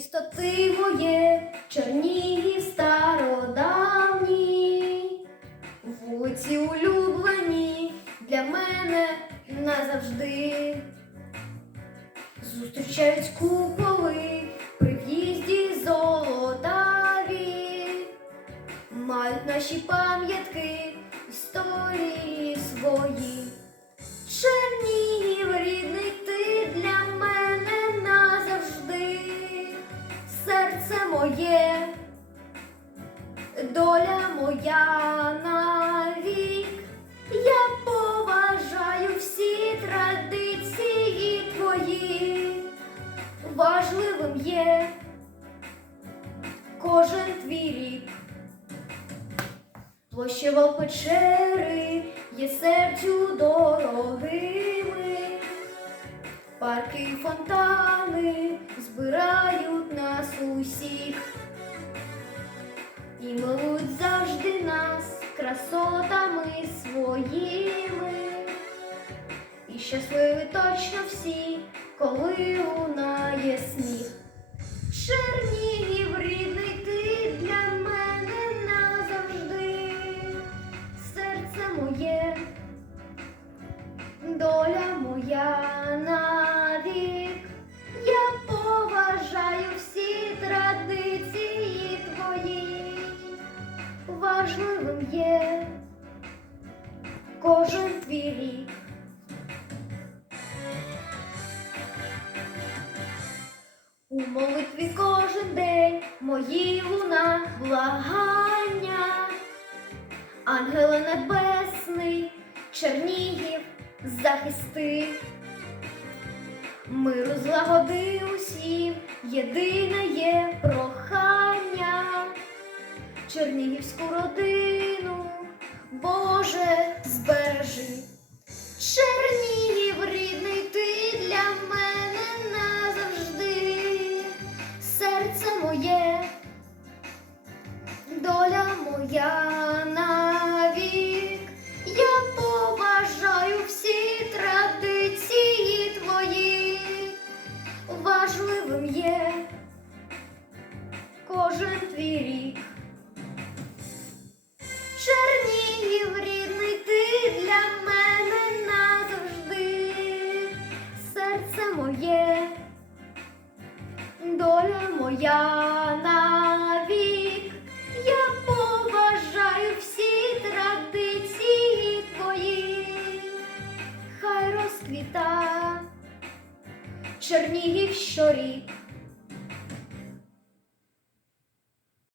місто ти моє, Чернігів стародавній, вулиці улюблені для мене назавжди. Зустрічають куполи при в'їзді золотаві, мають наші пам'ятки, історії свої. Моє, доля моя навік. Я поважаю всі традиції твої, важливим є кожен твій рік. Площа печери є серцю дорогими, усіх і милують завжди нас красотами своїми. І щасливі точно всі, коли лунає сніг. Чернігів рідний ти для мене назавжди, серце моє, доля моя важливим є. Кожен твій рік. У молитві кожен день мої луна благання, Ангеле Небесний, Чернігів захисти, миру злагоди усім, єдине є прохання, Чернігівську родину, Боже, збережи. Чернігів рідний ти для мене назавжди, серце моє, доля моя навік. Я поважаю всі традиції твої, важливим є кожен твій рік. Моя навік. Я поважаю всі традиції твої, хай розквіта Чернігів щорік.